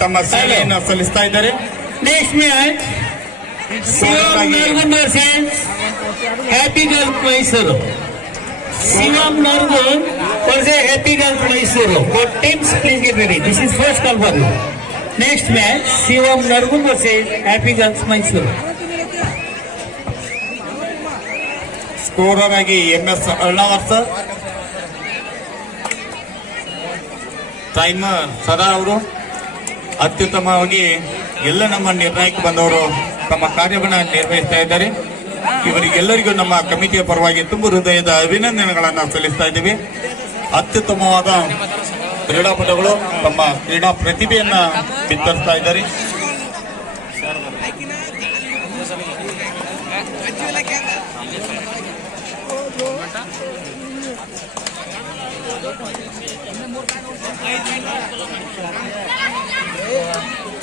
ತಮ್ಮ ಸೇವೆಯನ್ನು ಸಲ್ಲಿಸ್ತಾ ಇದ್ದಾರೆ. Next match Shivam Nargund versus happy girls Mysuru. Shivam Nargund versus happy girls Mysuru. Both teams please get ready. This is first call for you. Next match Shivam Nargund versus happy girls Mysuru. Scorer ಆಗಿ MS Alnavar sir, timer ಸದಾ ಅವರು ಅತ್ಯುತ್ತಮವಾಗಿ ಎಲ್ಲ ನಮ್ಮ ನಿರ್ಣಾಯಕ ಬಂದವರು ತಮ್ಮ ಕಾರ್ಯವನ್ನು ನಿರ್ವಹಿಸ್ತಾ ಇದ್ದಾರೆ. ಇವರಿಗೆಲ್ಲರಿಗೂ ನಮ್ಮ ಕಮಿಟಿಯ ಪರವಾಗಿ ತುಂಬ ಹೃದಯದ ಅಭಿನಂದನೆಗಳನ್ನು ಸಲ್ಲಿಸ್ತಾ ಇದ್ದೀವಿ. ಅತ್ಯುತ್ತಮವಾದ ಕ್ರೀಡಾಪಟುಗಳು ತಮ್ಮ ಕ್ರೀಡಾ ಪ್ರತಿಭೆಯನ್ನ ಬಿತ್ತರಿಸ್ತಾ ಇದ್ದಾರೆ.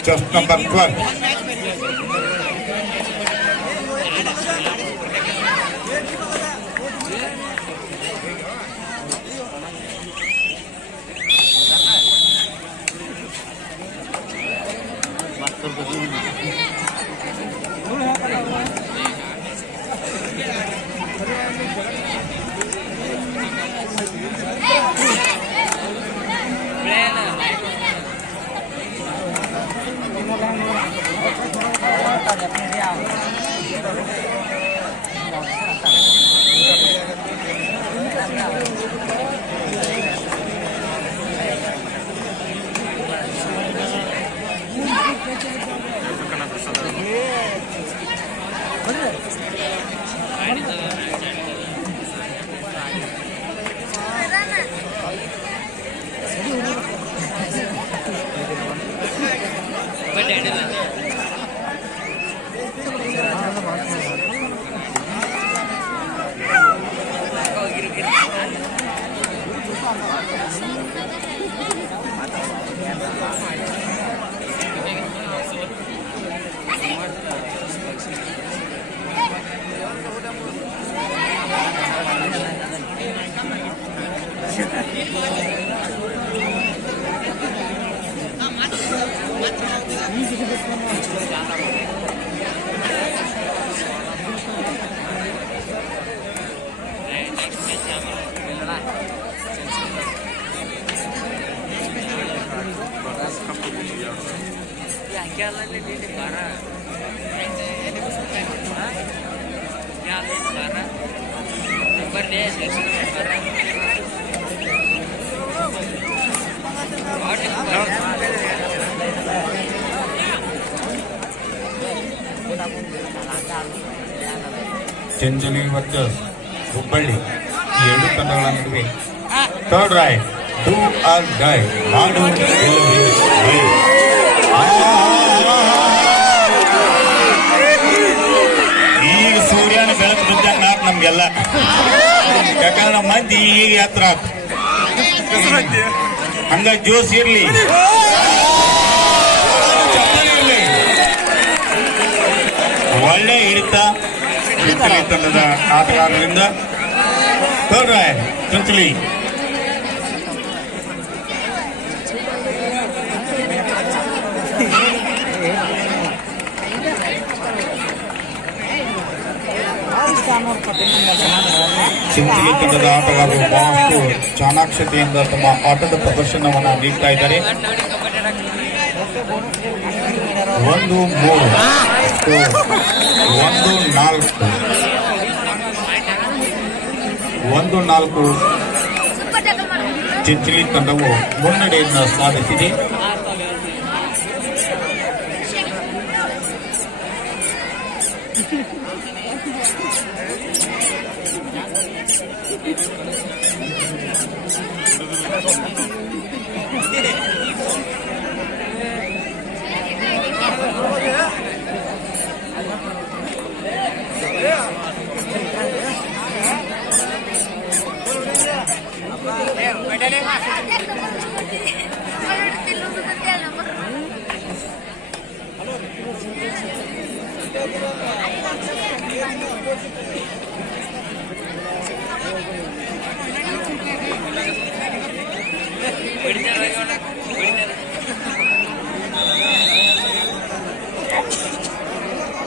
Just number 12. ಚೆಂಚಲಿ ವರ್ಸಸ್ ಹುಬ್ಬಳ್ಳಿ ಈ ಎರಡು ತಂಡಗಳ ನಡುವೆ third ride do or die ಮಾಡು ಈಗ ಸೂರ್ಯನ ಬೆಳಕು ಬಿದ್ದಂಗ ನಾಕ್ ನಮ್ಗೆಲ್ಲ, ಯಾಕಂದ್ರೆ ನಮ್ಮ ಮಂದಿ ಈಗ ಯಾತ್ರ ಹಂಗ ಜೋಸ್ ಇರ್ಲಿ, ಒಳ್ಳೆ ಹಿಡಿತ ಚಂಚಲಿ ತಂಡದ ಆಟಗಾರರಿಂದ. ಥರ್ಡ್ ರೈಡ್ ಚಂಚಲಿ ಚಂಚಲಿ ತಂಡದ ಆಟಗಾರರು ಬಹಳಷ್ಟು ಚಾಣಾಕ್ಷತೆಯಿಂದ ತಮ್ಮ ಆಟದ ಪ್ರದರ್ಶನವನ್ನು ನೀಡ್ತಾ ಇದ್ದಾರೆ. 1-3 1-4 ಚಂಚಲಿ ತಂಡವು ಮುನ್ನಡೆಯನ್ನು ಸಾಧಿಸಿದೆ.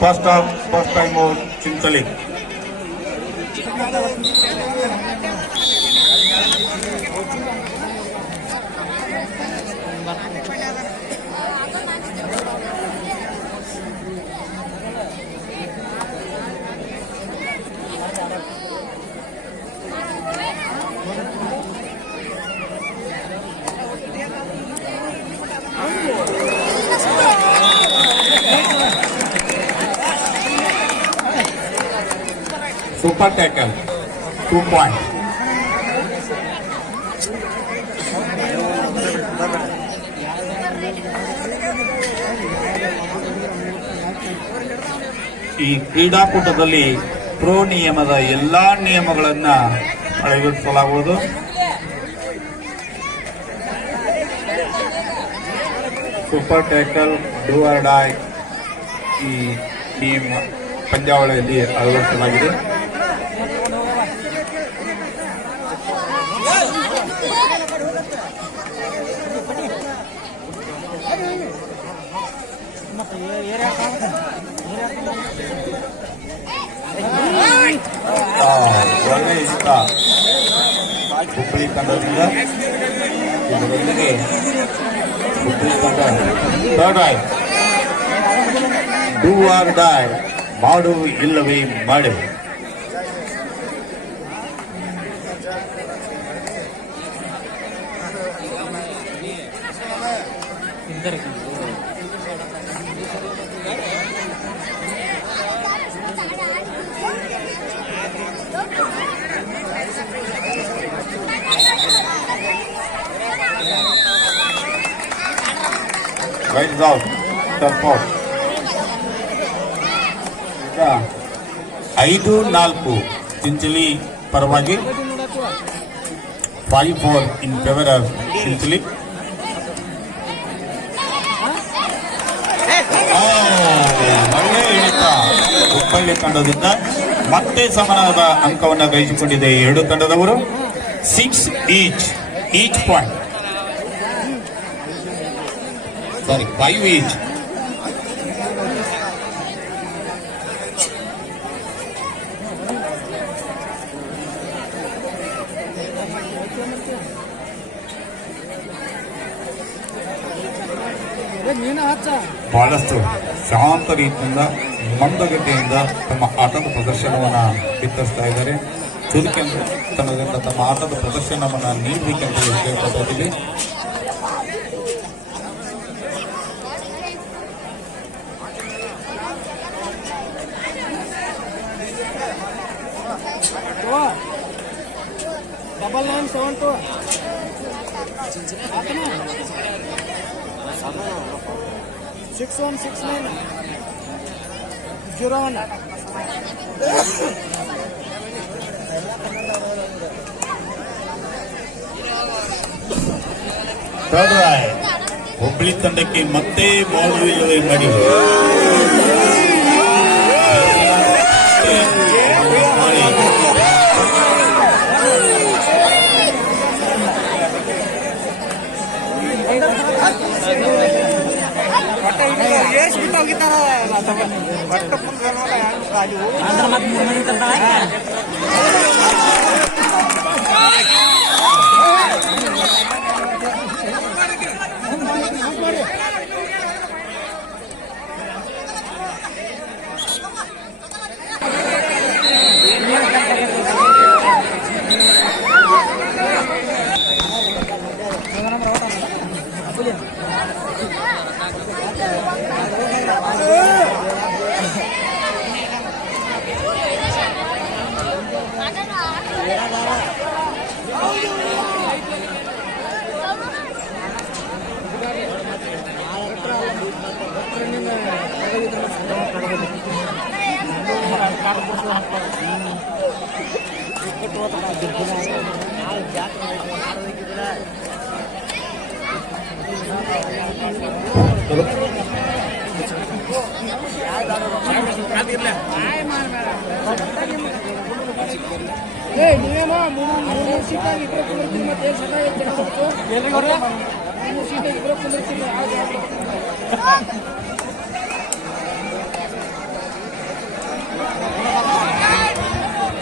First time Chinchali. Super tackle, 2 points. ಈ ಕ್ರೀಡಾಕೂಟದಲ್ಲಿ ಪ್ರೋ ನಿಯಮದ ಎಲ್ಲಾ ನಿಯಮಗಳನ್ನ ಅಳವಡಿಸಲಾಗುವುದು. Super tackle, do or die ಈ ನಿಯಮ ಪಂದ್ಯಾವಳಿಯಲ್ಲಿ ಅಳವಡಿಸಲಾಗಿದೆ. ಒಳ್ಳೆ ಇಷ್ಟ ಹುಬ್ಬಳ್ಳಿ ತಂಡದಿಂದ ಇದರೊಂದಿಗೆ ಹುಬ್ಬಳ್ಳಿ ತಂಡ third I do or die ಮಾಡು ಇಲ್ಲವೇ ಮಾಡು. Right out, turf out. 5-4 Chinchali ಪರವಾಗಿ 5-4 ಇನ್ ಫೇವರ್ ಆಫ್ ಚಿಂಚಲಿ. ಒಳ್ಳೆ ಹಿಡಿತ ಹುಬ್ಬಳ್ಳಿ ತಂಡದಿಂದ ಮತ್ತೆ ಸಮಾನವಾದ ಅಂಕವನ್ನು ಗಳಿಸಿಕೊಂಡಿದೆ ಎರಡು ತಂಡದವರು. 6 ಈಚ್ ಪಾಯಿಂಟ್, ಸಾರಿ 5 ಈಚ್. ಬಹಳಷ್ಟು ಶಾಂತ ರೀತಿಯಿಂದ ಮಂದಗತಿಯಿಂದ ತಮ್ಮ ಆಟದ ಪ್ರದರ್ಶನವನ್ನು ಬಿತ್ತರಿಸ್ತಾ ಇದ್ದಾರೆ. ಚುರುಕಿನ ತಂಡದಿಂದ ತಮ್ಮ ಆಟದ ಪ್ರದರ್ಶನವನ್ನು ನೀಡಬೇಕೆಂತ ಕೇಳ್ಕೊತಾ ಇದ್ದೀವಿ. Double 972 6169 01. ಹುಬ್ಬಳ್ಳಿ ತಂಡಕ್ಕೆ ಮತ್ತೆ ಬಾಲ್ ಇಲ್ಲವೇ ಮಾಡಿ.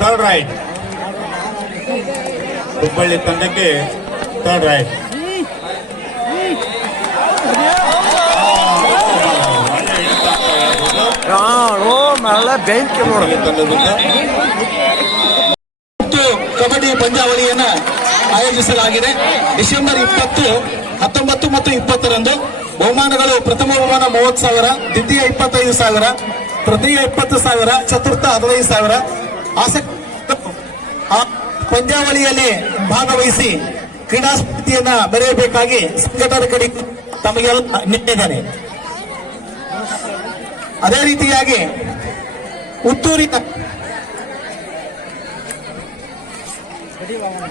Third right. ಹುಬ್ಬಳ್ಳಿ ತಂಡಕ್ಕೆ ಥರ್ಡ್ ರೈಟ್. ಬೆಂಕಿ ತಂಡದಿಂದ ಮತ್ತು ಕಬಡ್ಡಿ ಪಂದ್ಯಾವಳಿಯನ್ನ ಆಯೋಜಿಸಲಾಗಿದೆ. ಡಿಸೆಂಬರ್ 20, 19 ಮತ್ತು 20ರಂದು ಬಹುಮಾನಗಳು: ಪ್ರಥಮ ಬಹುಮಾನ 30,000, ದ್ವಿತೀಯ 25,000, ತೃತೀಯ 20,000, ಚತುರ್ಥ 15,000. ಆಸಕ್ತಿ ಆ ಪಂದ್ಯಾವಳಿಯಲ್ಲಿ ಭಾಗವಹಿಸಿ ಕ್ರೀಡಾ ಸ್ಫೂರ್ತಿಯನ್ನ ಮೆರೆಯಬೇಕಾಗಿ ಸಂಘಟನೆ ಕಡೆ ತಮಗೆಲ್ಲ ನೀಡಿದ್ದೇನೆ. ಅದೇ ರೀತಿಯಾಗಿ ಉತ್ತೂರಿನ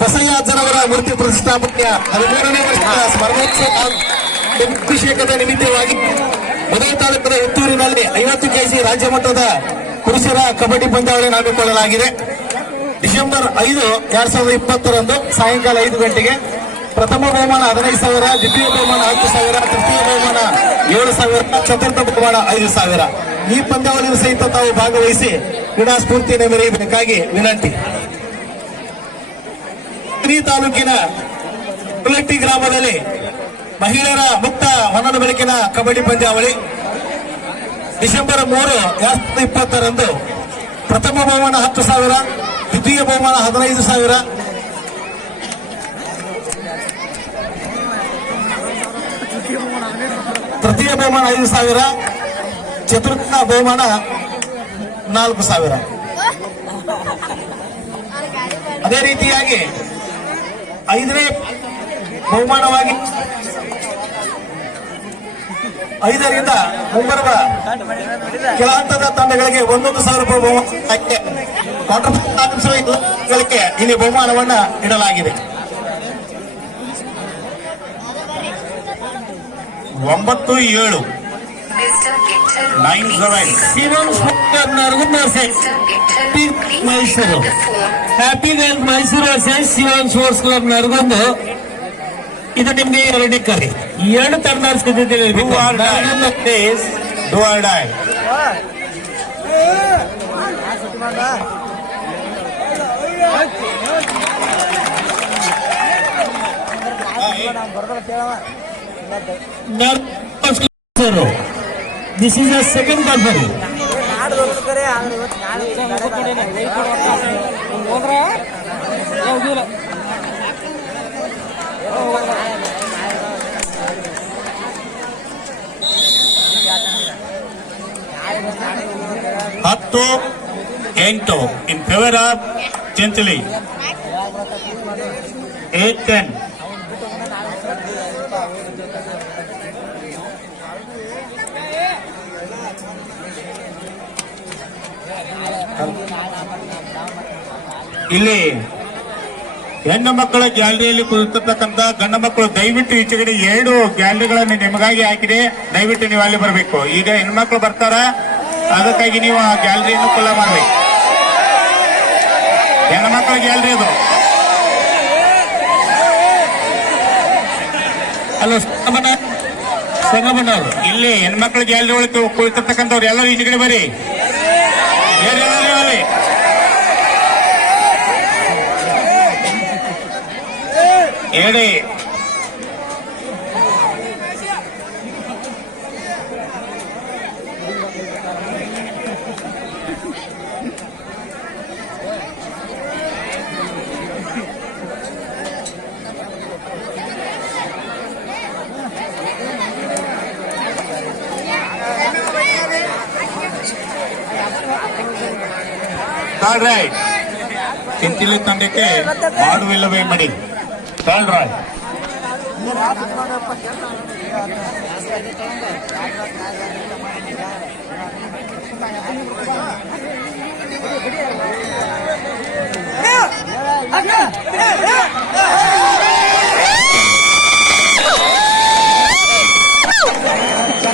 ಬಸಯ್ಯಜ್ಜನವರ ಮೂರ್ತಿ ಪ್ರತಿಷ್ಠಾಪನೆಯ 13ನೇ ವರ್ಷದ ಸ್ಮರಣೋತ್ಸವ ಅಭಿಷೇಕದ ನಿಮಿತ್ತವಾಗಿ ಮಧುರ ತಾಲೂಕಿನ ಉತ್ತೂರಿನಲ್ಲಿ 50 ಕೆಜಿ ರಾಜ್ಯ ಮಟ್ಟದ ಪುರುಷರ ಕಬಡ್ಡಿ ಪಂದ್ಯಾವಳಿಯನ್ನು ಹಮ್ಮಿಕೊಳ್ಳಲಾಗಿದೆ. ಡಿಸೆಂಬರ್ 5, 2020ರಂದು ಸಾಯಂಕಾಲ 5 ಗಂಟೆಗೆ ಪ್ರಥಮ ಬಹುಮಾನ 15,000, ದ್ವಿತೀಯ ಬಹುಮಾನ 10,000, ತೃತೀಯ ಬಹುಮಾನ 7,000, ಚತುರ್ಥ ಬಹುಮಾನ 5,000. ಈ ಪಂದ್ಯಾವಳಿಯು ಸಹಿತ ತಾವು ಭಾಗವಹಿಸಿ ಕ್ರೀಡಾ ಸ್ಫೂರ್ತಿಯನ್ನು ಮೆರೆಯಬೇಕಾಗಿ ವಿನಂತಿ. ತಾಲೂಕಿನ ಕುಲಟ್ಟಿ ಗ್ರಾಮದಲ್ಲಿ ಮಹಿಳೆಯರ ಮುಕ್ತ ಹೊನ್ನದ ಬೆಳಕಿನ ಕಬಡ್ಡಿ ಪಂದ್ಯಾವಳಿ ಡಿಸೆಂಬರ್ 3, 2020ರಂದು ಪ್ರಥಮ ಬಹುಮಾನ 10,000, ದ್ವಿತೀಯ ಬಹುಮಾನ 15,000, ತೃತೀಯ ಬಹುಮಾನ 5,000, ಚತುರ್ಥ ಬಹುಮಾನ 4,000. ಅದೇ ರೀತಿಯಾಗಿ 5ನೇ ಬಹುಮಾನವಾಗಿ 5ರಿಂದ ಮುಂಬರುವ ಕೆಳ ಹಂತದ ತಂಡಗಳಿಗೆ 1,000 ರೂಪಾಯಿ ಬಹುಮಾನಕ್ಕೆ ಕ್ವಾರ್ಟರ್ ಇಲ್ಲಿ ಬಹುಮಾನವನ್ನ ಇಡಲಾಗಿದೆ. 9-7 9-7 Shivam Mysuru. Happy girl Mysuru versus Shivam sports club Naragund. ಇದು ನಿಮ್ಗೆ 2ನೇ ಕರೆ. 2 ಟರ್ನರ್ಸ್ ಇದ್ದಿದ್ದೀವಿ. Do or die. This is the second conference. ಹತ್ತು 8 in favor of Chintili. 8-10. ಇಲ್ಲಿ ಹೆಣ್ಣು ಮಕ್ಕಳ ಗ್ಯಾಲರಿಯಲ್ಲಿ ಕುಳಿತಿರ್ತಕ್ಕಂಥ ಗಂಡು ಮಕ್ಕಳು ದಯವಿಟ್ಟು ಈಚೆಗಡೆ 2 ಗ್ಯಾಲರಿಗಳನ್ನು ನಿಮಗಾಗಿ ಹಾಕಿದೆ. ದಯವಿಟ್ಟು ನೀವು ಅಲ್ಲಿ ಬರಬೇಕು. ಈಗ ಹೆಣ್ಮಕ್ಳು ಬರ್ತಾರ, ಅದಕ್ಕಾಗಿ ನೀವು ಆ ಗ್ಯಾಲರಿಯನ್ನು ಖುಲ್ಲಾ ಮಾಡಬೇಕು. ಹೆಣ್ಣು ಮಕ್ಕಳ ಗ್ಯಾಲರಿ ಅದು. ಅಲ್ಲ ಸಂಗಮನವರು ಇಲ್ಲಿ ಹೆಣ್ಮಕ್ಳ ಗ್ಯಾಲರಿ ಒಳಗೆ ಕುಳಿತಿರ್ತಕ್ಕಂಥವ್ರು ಎಲ್ಲರೂ ಈಚೆಗಡೆ ಬರ್ರಿ. ಅಲ್ಲಿ ಹೇಳಿ. Third right. ಚಿಂಚಿಲಿ ತಂಡಕ್ಕೆ ಮಾಡುವಿಲ್ಲವೇ ಮಡಿ. Third right.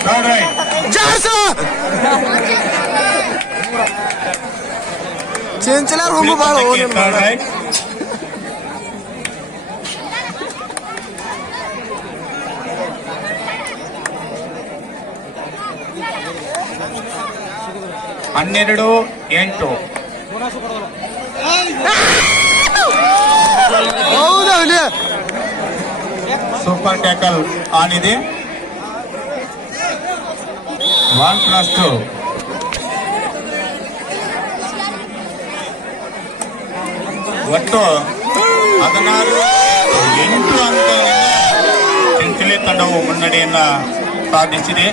Third right. ಚೆಂಚಲ ರೂಮು ಬಾಳ ಥರ್ಡ್ ರೈಟ್. ಹನ್ನೆರಡು 8. ಹೌದೌದು ಸೂಪರ್ ಟ್ಯಾಕಲ್ ಆನ್ ಇದೆ. 1+2. ಒಟ್ಟು 16-8 ಅಂಕಗಳಿಂದ ಚಿಂಚಲಿ ತಂಡವು ಮುನ್ನಡೆಯನ್ನ ಸಾಧಿಸಿದೆ.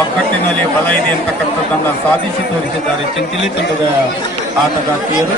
ಒಕ್ಕಟ್ಟಿನಲ್ಲಿ ಬಲ ಇದೆ ಅಂತಕ್ಕಂಥದ್ದನ್ನು ಸಾಧಿಸಿ ತೋರಿಸಿದ್ದಾರೆ ಚಿಂಚಲಿ ತಂಡದ ಆಟಗಾರ್ತಿಯರು.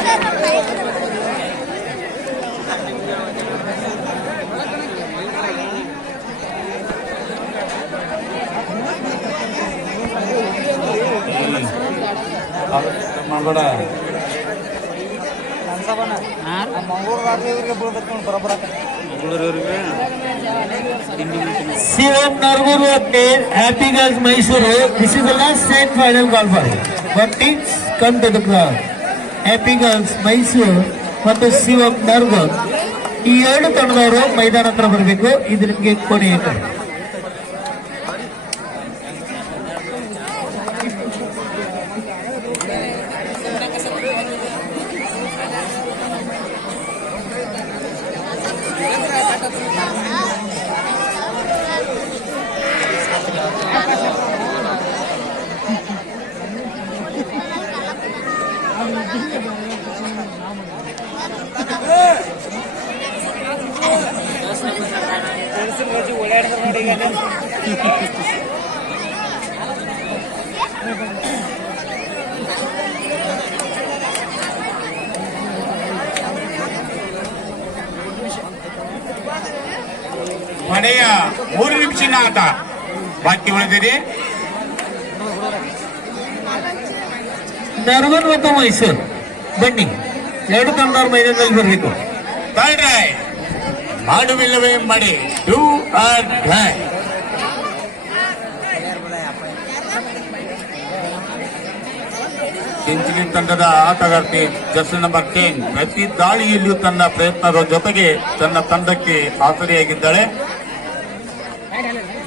Shivam Narguru played Happy Girls Mysuru. This is the last and final call for him. But teams come to the ground. Happy Girls Mysuru ಮತ್ತು ಶಿವಂ ನರ್ಗೂರ್ ಈ ಎರಡು ತಂಡದವರು ಮೈದಾನ ಹತ್ರ ಬರಬೇಕು. ಇದು ನಿಮಗೆ ಕೊನೆಯ ಕರೆ. ಕೊನೆಯ 3 ನಿಮಿಷದ ಆಟ ಬಾಕಿ ಉಳಿದಿದೆ. ನರ್ಗೂರ್ ಮತ್ತು ಮೈಸೂರು ಬನ್ನಿ, ಎರಡು ತಂಡದವರು ಮೈದಾನದಲ್ಲಿ ಬರಬೇಕು. ಥರ್ಡ್ ರೈ ಮಾಡುವಿಲ್ಲವೇ ಮಾಡಿ, ಡೂ ಆರ್ ಡೈ. ಚಿಂಚಲಿ ತಂಡದ ಆಟಗಾರ್ತಿ ಜರ್ಸಿ ನಂಬರ್ 10 ಪ್ರತಿ ದಾಳಿಯಲ್ಲಿಯೂ ತನ್ನ ಪ್ರಯತ್ನದ ಜೊತೆಗೆ ತನ್ನ ತಂಡಕ್ಕೆ ಆಸರೆಯಾಗಿದ್ದಾಳೆ.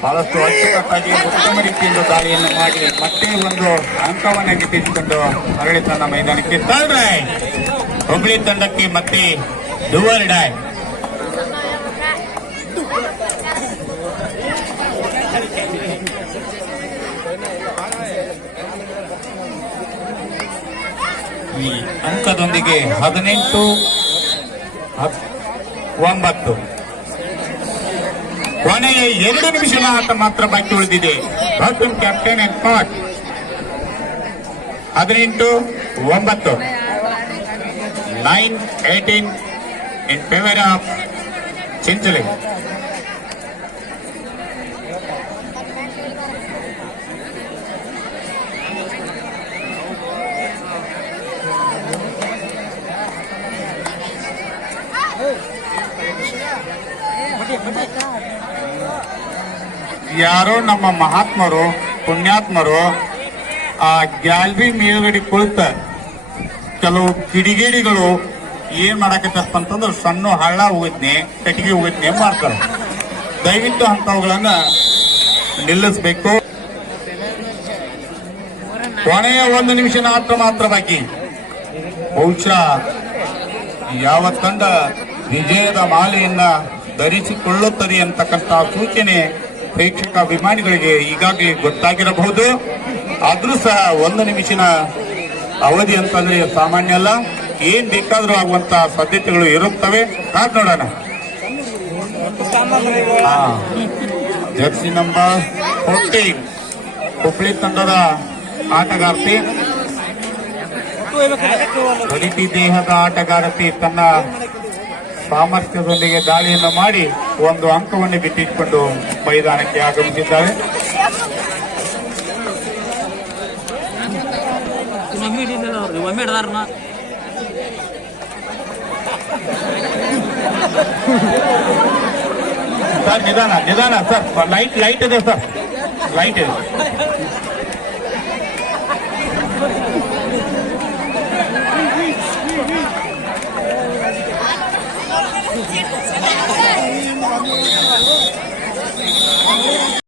ಬಹಳಷ್ಟು ಅಚ್ಚುಕಟ್ಟಾಗಿ ಉತ್ತಮ ರೀತಿಯಿಂದ ದಾಳಿಯನ್ನು ಮಾಡಿ ಮತ್ತೆ ಒಂದು ಅಂಕವನ್ನು ಗಿಟ್ಟಿಸಿಕೊಂಡು ಮರಳಿ ತನ್ನ ಮೈದಾನಕ್ಕೆ. ಥರ್ಡ್ ರೈ ಹುಬ್ಳಿ ತಂಡಕ್ಕೆ ಮತ್ತೆ ಡೂ ಆರ್ ಡೈ. ಈ ಅಂಕದೊಂದಿಗೆ 18-9 ಕೊನೆಯ 2 ನಿಮಿಷದ ಆಟ ಮಾತ್ರ ಬಾಕಿ ಉಳಿದಿದೆ. Captain and pot 18-9 9-18 in favor of Chinchali. ಯಾರೋ ನಮ್ಮ ಮಹಾತ್ಮರು ಪುಣ್ಯಾತ್ಮರು ಆ ಗ್ಯಾಲ್ರಿ ಮೇಲ್ಗಡೆ ಕುಳಿತ ಕೆಲವು ಕಿಡಿಗೇಡಿಗಳು ಏನ್ ಮಾಡಕತ್ತಪ್ಪ ಅಂತಂದ್ರೆ ಸಣ್ಣ ಹಳ್ಳ ಹೋಗಿದ್ನೆ ಕಟ್ಟಿಗೆ ಹೋಗಿದ್ನೆ ಮಾಡ್ತಾರೆ. ದಯವಿಟ್ಟು ಅಂತವುಗಳನ್ನ ನಿಲ್ಲಿಸಬೇಕು. ಕೊನೆಯ 1 ನಿಮಿಷದ ಆಟ ಮಾತ್ರ ಬಾಕಿ. ಬಹುಶಃ ಯಾವ ತಂಡ ವಿಜಯದ ಮಾಲೆಯನ್ನ ಧರಿಸಿಕೊಳ್ಳುತ್ತದೆ ಅಂತಕ್ಕಂಥ ಸೂಚನೆ ಪ್ರೇಕ್ಷಕ ಅಭಿಮಾನಿಗಳಿಗೆ ಈಗಾಗಲೇ ಗೊತ್ತಾಗಿರಬಹುದು. ಆದ್ರೂ ಸಹ 1 ನಿಮಿಷದ ಅವಧಿ ಅಂತಂದ್ರೆ ಸಾಮಾನ್ಯ ಅಲ್ಲ. ಏನ್ ಬೇಕಾದ್ರೂ ಆಗುವಂತ ಸಾಧ್ಯತೆಗಳು ಇರುತ್ತವೆ. ಕಾದ್ ನೋಡೋಣ. ಜರ್ಸಿ ನಂಬರ್ 14 ಹುಬ್ಳಿ ತಂಡದ ಆಟಗಾರ್ತಿ, ಬಲಿಟಿ ದೇಹದ ಆಟಗಾರತಿ ತನ್ನ ಸಾಮರ್ಥ್ಯದೊಂದಿಗೆ ದಾಳಿಯನ್ನು ಮಾಡಿ ಒಂದು ಅಂಕವನ್ನು ಗಿಟ್ಟಿಸಿಕೊಂಡು ಮೈದಾನಕ್ಕೆ ಆಗಮಿಸಿದ್ದಾರೆ. ಸರ್ ನಿಧಾನ ನಿಧಾನ ಸರ್, ಲೈಟ್ ಇದೆ ಸರ್. ಲೈಟ್ ಇದೆ.